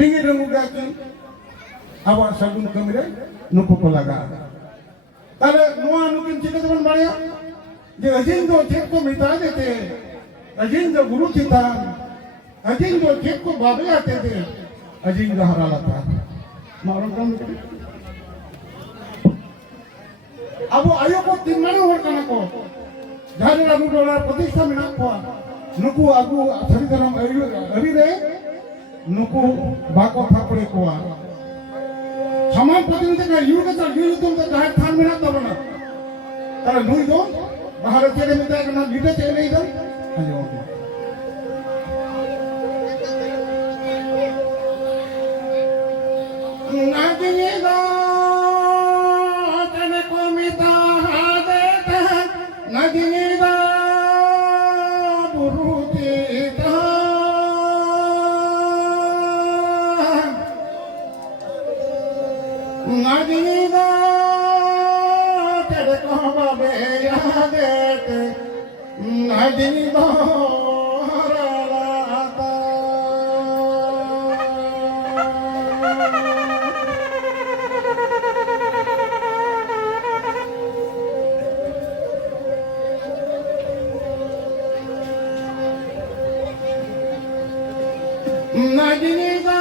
ᱰᱤᱝᱜᱤ ᱰᱩᱝᱜᱩ ᱜᱟᱹᱠᱤ ᱟᱵᱚᱣᱟᱜ ᱥᱟᱹᱜᱩᱱ ᱠᱟᱹᱢᱤ ᱨᱮ ᱱᱩᱠᱩ ᱠᱚ ᱞᱟᱜᱟᱜᱼᱟ ᱛᱟᱦᱞᱮ ᱱᱚᱣᱟ ᱱᱩᱠᱤᱱ ᱪᱤᱠᱟᱹᱛᱮᱵᱚᱱ ᱵᱟᱲᱟᱭᱟ ᱡᱮ ᱟᱹᱡᱤᱧ ᱫᱚ ᱪᱮᱫ ᱠᱚ ᱢᱮᱛᱟ ᱫᱮᱛᱮ ᱟᱹᱡᱤᱧ ᱫᱚ ᱜᱩᱨᱩ ᱪᱮᱛᱟᱱ ᱟᱹᱡᱤᱧ ᱫᱚ ᱪᱮᱫ ᱠᱚ ᱵᱟᱵᱮ ᱟᱛᱮᱫᱮ ᱟᱹᱡᱤᱧ ᱫᱚ ᱦᱟᱨᱟ ᱞᱟᱛᱟᱨ ᱢᱟᱨᱚᱱ ᱠᱟᱹᱢᱤ ᱟᱵᱚ ᱟᱭᱳ ᱠᱚ ᱛᱤᱱ ᱢᱟᱨᱟᱝ ᱦᱚᱲ ᱠᱟᱱᱟ ᱠᱚ ᱡᱟᱦᱟᱸ ᱨᱮ ᱟᱵᱚ ᱴᱚᱞᱟ ᱯᱨᱚᱛᱤᱥᱴᱷᱟ ᱢᱮᱱᱟᱜ ᱠᱚᱣᱟ ᱱᱩᱠᱩ ᱟᱵᱚ ᱥᱟᱹᱨᱤ ᱫᱷᱚᱨᱚᱢ ᱟᱹᱨᱤ ᱨᱮ ᱱᱩᱠᱩ ᱵᱟᱠᱚ ᱛᱷᱟᱯᱲᱮ ᱠᱚᱣᱟ সমাজ প্রতিনিধিকে ইউনিটম জাহের থান মেনা তাবনা তাহলে নুই দো বাহারে চেড়ে মেতায় না লিটে চেড়ে দেন না জিনে দো তনে কমিতা হাদে না জিনে দো বুরুতি তা Nagida tere kama be yadet Nagida haralata Nagida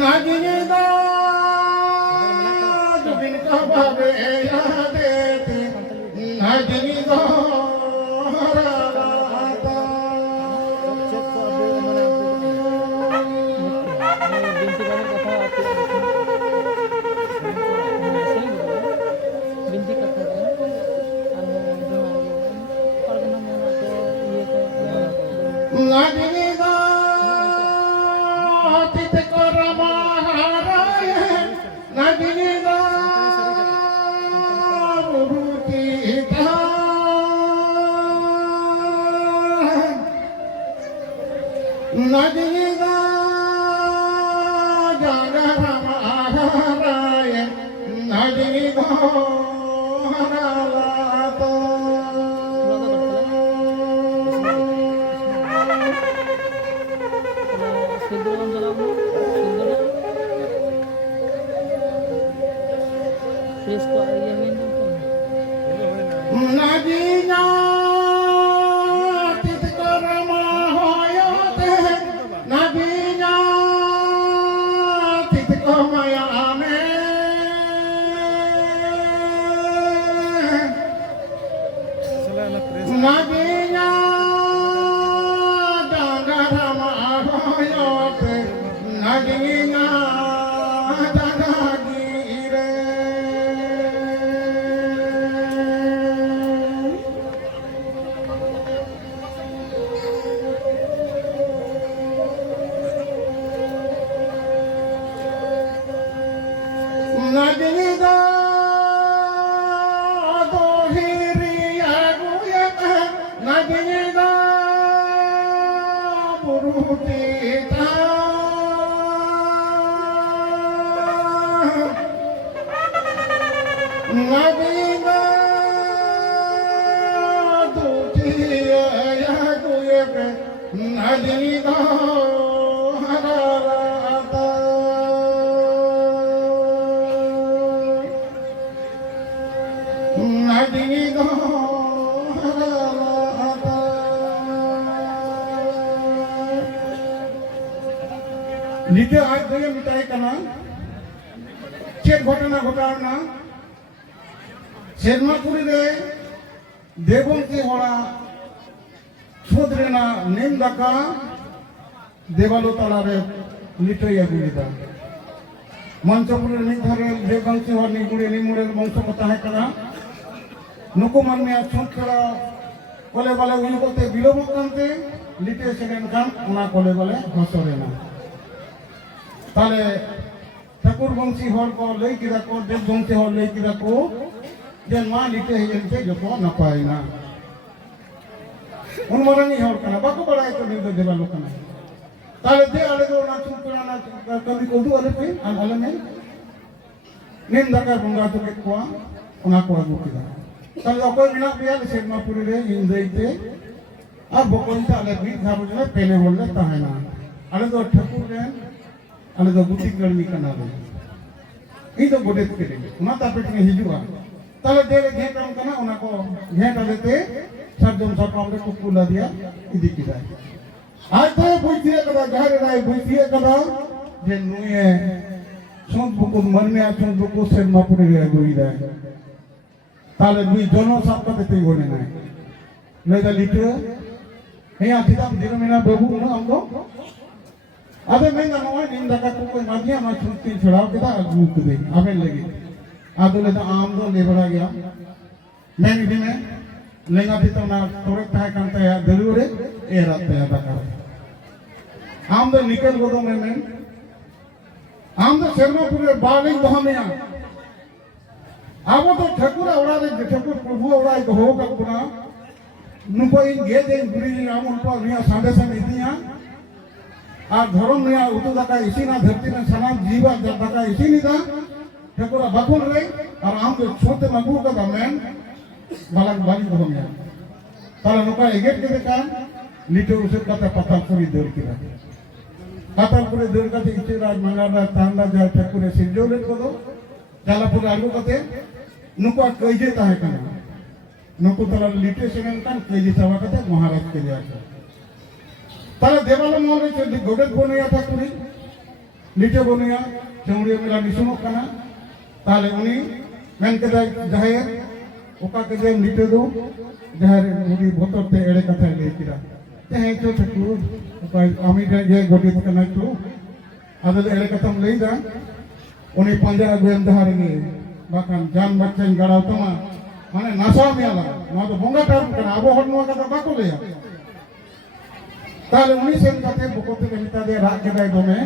Nagida jabin ka babe yadet Nagida haralata Nagida tite korama haraye Nagida buruti ta Nagida jagarama haraye Nagida haralata Nagina tit karama hoyote Nagina tit kamaya ame Nagina dangarama hoyote Nagina danagire Nagida dohiri aguya Nagida buruti ta Nagida dohiri aguya Nagida haralata Nagida haralata Nite aaj dhoye mitai kana chet ঘটনা ঘটাও না শেরমাপুরি রে দেবঙ্কি হড়া ছোদরে না name ডাকা দেবালো তালারে লিটই আগুলিদা মঞ্চপুরের নিধারে দেবঙ্কি হড় নিগুড়ে নিমুড়ের বংশ কথা হয় কানা নুকু মানমিয়া ছোট করা কলে বলে উনকতে বিলোম কান্তে লিটে সেকেন্ড কান ওনা কলে বলে হসরে না তাহলে ঠাকুর বংশী হড় কো লই কিরা কো দেব বংশী হড় লই কিরা কো যে মা লিটে হেজেনতে যত নাপাই না উনমারানি হড় কানা বাকো বড়াই তো নিদ দেবা লোকানা ताले दे आले दो ना चुपड़ा ना कभी को दो आले पे आले में नेम दाका बंगा तो के कोआ उना को आगु किदा ताले अकोय बिना पिया ले सेमापुरी रे इंदेते अब बकोइता आले भी धाबो जने पेने होले ताहेना आले दो ठकुर रे आले दो बुद्धि कर्मी कना ले इन दो गोडेत के उना तापेट में हिजुआ ताले दे घेट हम कना उना को घेट आलेते सरजम सरकाम रे कुकुला दिया इदी किदा आज तो बुझिए कदा गहरे राय बुझिए कदा जे नुए सोंग बुकु मन में आछन बुकु सेमापुरी रे गुई रे ताले नुई दोनों सब कते ते होने ना लेदा लिटो हे आदिता दिनमेना बाबू ना हमको अबे मैं ना नवा दिन दाका को कोई मादिया मा छुट्टी छड़ाव केदा अगु दे आवे लगी आदले तो आम दो लेबड़ा गया मैं भी में लेंगा भी तो ना थोड़े ताय कांता या जरूर है ए रात पे दाका आम दो निकल गो दो मैं आम दो शर्मापुर बालिंग दहमिया आबो तो ठाकुर ओड़ा रे ठाकुर प्रभु ओड़ा हो का पुना नुको इन गे दे गुरी आम उनको निया संदेश इतिया आ धर्म निया उतु दाका इसी ना धरती ना सनाम जीवा दाका इसी निदा ठाकुर बाकुल रे और आम तो छोटे मगु का दमेन बालक बाली दहमिया ताला नुका एगेट के का लिटो उसे कथा पता पूरी दौड़ की रहा कातालपुरे दौड़ का इचे राज मंगारा तांडा जा ठाकुर सिरजोले को दो जालापुर आगु कते नुको कइजे ताहे कना नुको तला लिटे सेन कान कइजे सवा कते महाराज के लिया ताला देवाल मोरे चंदी गोडे बोनिया ठाकुरी लिटे बोनिया चौड़िया मेला निसुनो कना ताले उनी मेन के जाहे ओका के जे लिटे दो जाहे मुडी भोतर ते एड़े कथा ले किरा ते तो ठाकुर आमी जे गोडे कना तो आदले एड़े कथम लेदा उन्हें पंजरा गुएम दहारेंगे बाकान जान बच्चन गड़ाव तमा माने नासा मियाला ना तो बोंगा टारम कना आबो हरनुआ का बाको लेया ताले उन्हीं सेन काते बकोते के मिता दे राग के दाय दोमे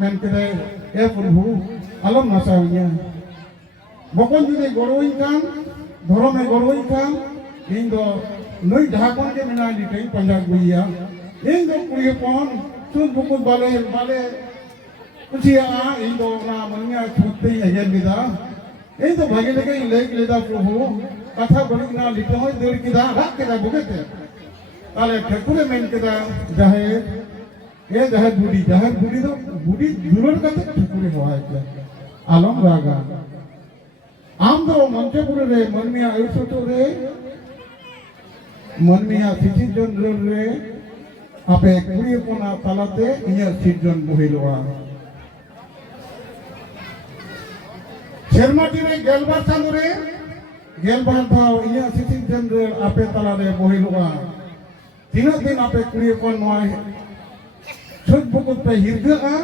मेन के दाय ए प्रभु अलम नासा हुइया बकोन जुदे गड़ोइन कान धर्म में गड़ोइन कान इन दो नई ढाकोन के मिना लिटई पंजा गुइया इन दो कुड़ी पन चुन बुकु बाले बाले कुछिया इन दो ना मनिया छुट्टी है बिदा इन तो भागे लगे इन लेक लेदा प्रभु कथा बड़ी ना लिखो है देर की दा रात के दा बुगते ताले ठकुरे मेन के दा जहे ये जहे बुडी दो बुडी जुलर कते ठकुरे होय के आलम रागा आम दो मंचपुरे रे मनमिया ऐसोतो रे मनमिया सिचिजन रे आपे कुड़ी कोना तालाते इया सिजन बहिलोआ शर्माटी रे गेलबार चांदो रे गेलबार थाव इया सिचिन चंद्र आपे तला रे बहिलोआ तीना दिन आपे कुड़ी कोन नोय छुट बुकुत पे हिरगा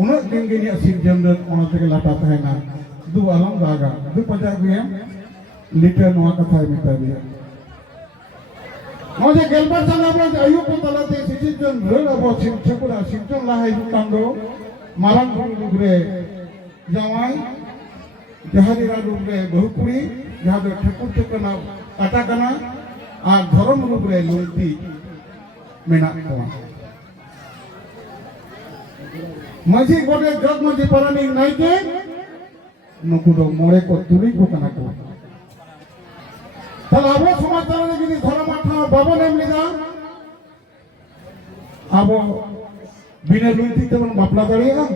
उन दिन के इया सिजन रे ओना ते लाटा तहना दु आलम रागा दु पजा गुएम लिटर नोआ कथा मिता बिया मोजे गेलबार चांदो आयु को तलाते सिचिन चंद्र अब छकुरा सिचन लाहाय कांदो मारंग गुरे जवाई जहारीरा रूप रे बहुकुड़ी जहाँ दो ठकुर चकना काटा कना और धर्म रूप रे लुंती मेना कोआ मजी गोटे जग मजी परानी नाई के नुकु दो मोरे को तुली को कना को तल आबो समाचार रे जदी धर्म आठा बाबो नेम लिदा आबो बिना लुंती तबन बापला दड़िया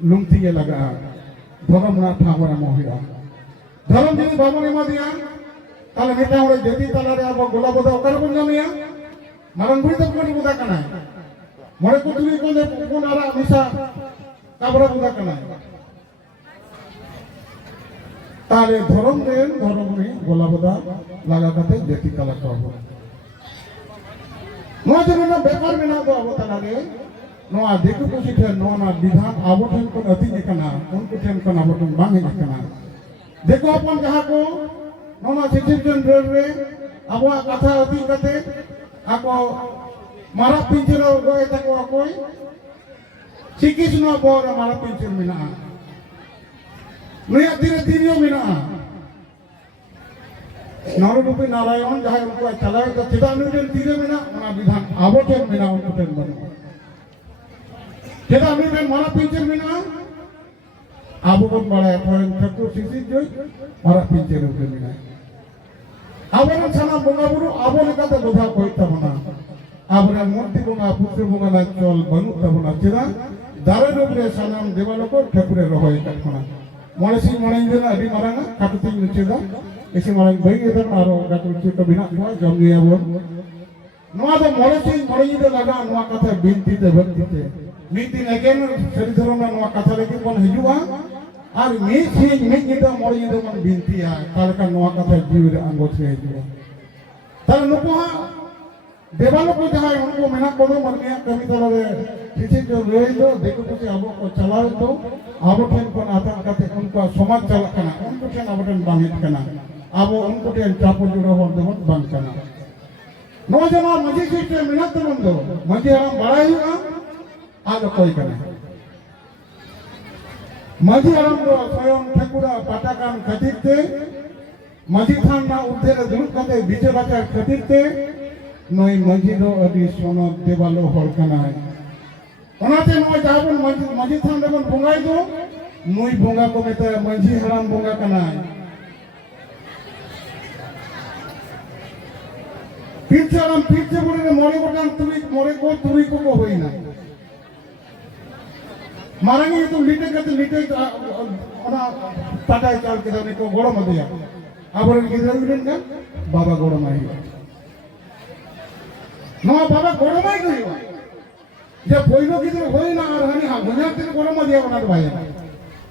लुंती ये लगा धर्म ना ठावरा मोहिरा धर्म जदी बाबो नेमा दिया ताले मेटा ओरे जदी ताला रे आबो गोला बोदा ओकर बन जामिया मारन बुई तक कोनी बुदा कना मोरे को तुली कोने कोनारा मिसा काबरा बुदा कना ताले धर्म रे गोला बोदा लगा कते जति ताला को मोजरना बेकार मेना दो आबो ताला रे नोआ देखो कुछ ठे नोना विधान आबो ठन को अति एकना उनको ठन को आबो ठन बांग एकना देखो अपन जहां को नोना सिचिजन रे आबो कथा अति कते आको मारा पिंजर गोय तको कोई चिकिस नो बोर मारा पिंजर मिना नया धीरे धीरे मिना नवरूपी नारायण जहां उनको चलाए तो चिदा नुजन धीरे मिना ओना विधान आबो ठन मिना उनको ठन बनो चेदा मिदन मारा पिंचर मिना आबो बन बड़ा फॉरेन ठाकुर सिसिर जोई मारा पिंचर उके मिना आबो छाना बोंगा बुरु आबो लेकाते बोधा कोई तबना आबो मूर्ति बोंगा पुत्र बोंगा ना चल बनु तबना चेदा दारे रोबरे सानाम देवालो को ठाकुरे रहोय कखना मोलेसी मोलेंजना अडी माराना काटुतिन चेदा एसे मारांग भाई एदन आरो गातुल चिको बिना दुआ जमनिया बोन नोआ दो मोलेसी मोलेंजि लगा नोआ कथा बिनती ते भक्ति ते मीटिंग अगेन सरी धर्म नोआ कथा लेके बोन हिजुआ और मी छी मी निदा मोलेंजि दो मन बिनती आ तालका नोआ कथा जीव रे अंगो छे हिजुआ तार नुको देवालो को जहां उनको मेना कोदो मरनिया कमी तोला रे किसी जो रेल दो देखो कुछ आबो को चलाओ तो आबो ठेन को आता कते उनको समाज चला कना उनको ठेन आबो ठेन बांगित कना आबो उनको ठेन चापो जुड़ा हो दो बांग कना नौजवान मजी से मेहनत नंदो मजी आराम बड़ा ही ना आज कोई कने मजी आराम दो स्वयं ठकुरा पटाकान खतिरते मजी थान ना उठे रे दुरुक कते बीचे बाचा खतिरते नई मजी दो अभी सोनो देवालो हर कना है ओनाते नय जाबन मजी थान देबन बोंगाई दो मुई बोंगा को मेते मजी हराम बोंगा कना है पिछाराम पिछे बुरे मोरे गोटान तुरी मोरे को तुरी को होइना मारांगे तो लीटे ओना टाटा चाल के जाने को गोड़ो मदिया आबरे गिदरा बिलन का बाबा गोड़ो माही नवा बाबा गोड़ो माही गयो जे पयलो गिदरा होइना आर हनी हा गुना ते गोड़ो मदिया बना भाई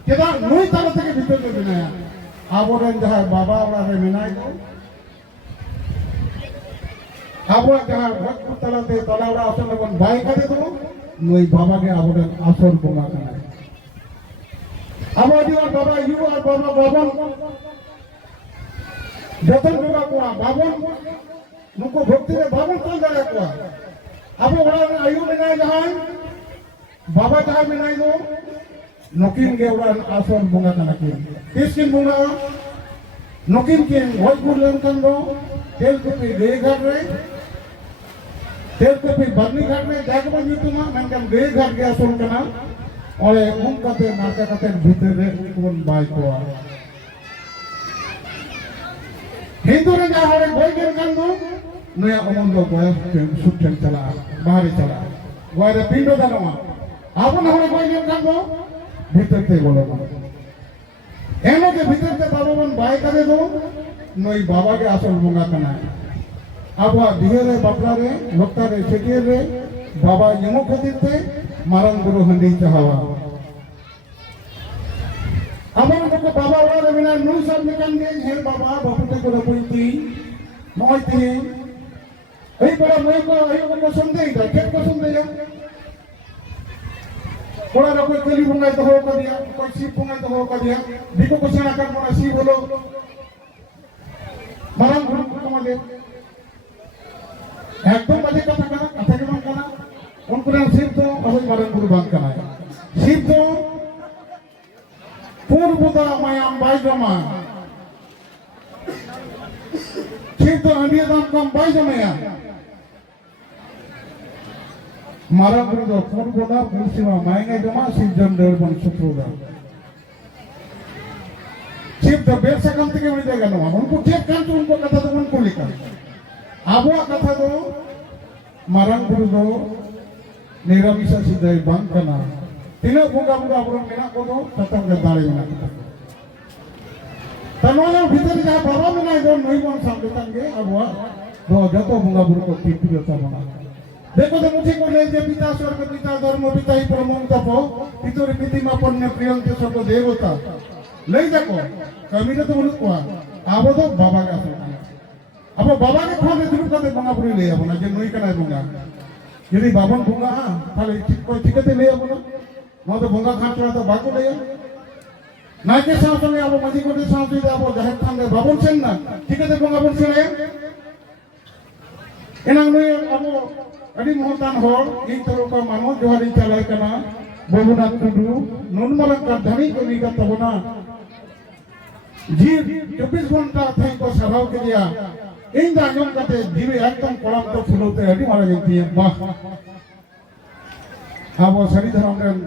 केदा नई ताला থেকে ভিতর কে বিনায়া आबोरेन जहां बाबा ओरा रे मिनाय को आबो जहां भक्त तलाते तलावड़ा असल बन भाई करे तो नई बाबा के आबोरेन आसर बोंगा कना आबो दिवार बाबा यू और बाबा बाबन जतन बोंगा को बाबन नुको भक्ति रे बाबन चल जाए को आबो ओरा आयु मिनाय जहां बाबा जहां मिनाय दो नकिन के ओरा आसर बोंगा कना के किसकिन बोंगा नकिन के भोजपुर लेनकन दो तेल कुपी रे घर रे तेल कुपी बर्नी घर रे जागबा युतुमा मेनकन रे घर के आसर कना ओरे उन कते नाका कते भीतर रे उन बाय को हिंदू रे जा हरे गोय के कन दो नया अमन दो गोय सुठन चला बाहर चला गोय रे पिंडो दानवा आपन हरे गोय के कन दो भीतर ते बोलो एनो के भीतर ते बाबावन बाय करे दो नई बाबा के आसल बोंगा कना अब दिहे रे बापला रे लोकता रे छेटिए रे बाबा यमो खातिर ते मारन गुरु हंडी चाहवा अमन को बाबा वाला बिना नु सब निकल गए हे बाबा बापुते को रपुती मोइती ए बड़ा मोय को ए को संदेह दा के को संदेह कोड़ा रे कोई कली बुंगाई तो हो कर दिया कोई सी बुंगाई तो हो कर दिया दिको को सेना कर मोना सी बोलो मारन गुरु को माले एकदम मजे कथा के मान कना उनको नाम शिव तो अभी मारन गुरु बांध कना है शिव तो पूर्वदा मायाम बाइजमा शिव तो अंडियदम कम बाइजमया मारा गुरु तो पूर्वदा पूर्सिमा मायंगे जमा शिव जन देवबन सुत्रोदा शिव तो बेर सकम থেকে উড়ে গেল उनको ठीक कान तो उनको कथा तो उनको लिखा आबो कथा तो मारन गुरु दो निरामिषा सिद्धय बांग कना तीनों बोंगा बोंगा बोलो मेना को दो ततम के दाड़े मेना तनोले भीतर जा बाबा मेना दो नई बन सामने तंगे अब दो जतो बोंगा बोलो को टिपी होता बना देखो तो मुझे को ले जे पिता स्वर्ग पिता धर्म पिता ही परमों तपो पितुर पिति मा पुण्य प्रियं के सब देवता ले जाको कमी तो बोलो को आबो तो बाबा का अब बाबा के खोले दुरु कते बोंगा पुरी ले आबो ना जे नई कना बोंगा यदि बाबन बोंगा ताले कोई ठिकते ले आबो ना न तो बोंगा खान चला तो बाको ले ना के साथ में आबो मजी को दे साथ में आबो जहर खान दे बाबन सेन ना ठिकते बोंगा पुरी ले एना नई आबो अडी मोहतान होर इन तरह का मानो जोहारी चलाय कना बबुनाथ टुडू ननमरन का धनी को निगत तबना जी 24 घंटा थे को सराव के दिया इन दानों कते जीवे एकदम कोड़म तो फुलोते अडी मारा जंती है वाह ᱟᱵᱚ ᱥᱟᱹᱨᱤ ᱫᱷᱚᱨᱚᱢ ᱨᱮᱱ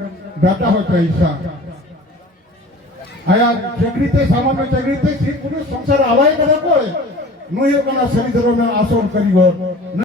ᱵᱮᱴᱟ ᱦᱚᱭᱛᱚ ᱤᱥᱟ ᱟᱭᱟᱜ ᱪᱟᱹᱠᱨᱤᱛᱮ ᱥᱟᱢᱟᱱᱱᱚ ᱪᱟᱹᱠᱨᱤᱛᱮ ᱥᱤ ᱯᱩᱨᱩষ সংসার আলাই করে কই নুই ᱦᱩᱭᱩᱜ ᱠᱟᱱᱟ ᱥᱟᱹᱨᱤ ᱫᱷᱚᱨᱚᱢ ᱨᱮᱱ ᱟᱥᱚᱞ ᱠᱟᱹᱨᱤᱜᱚᱨ।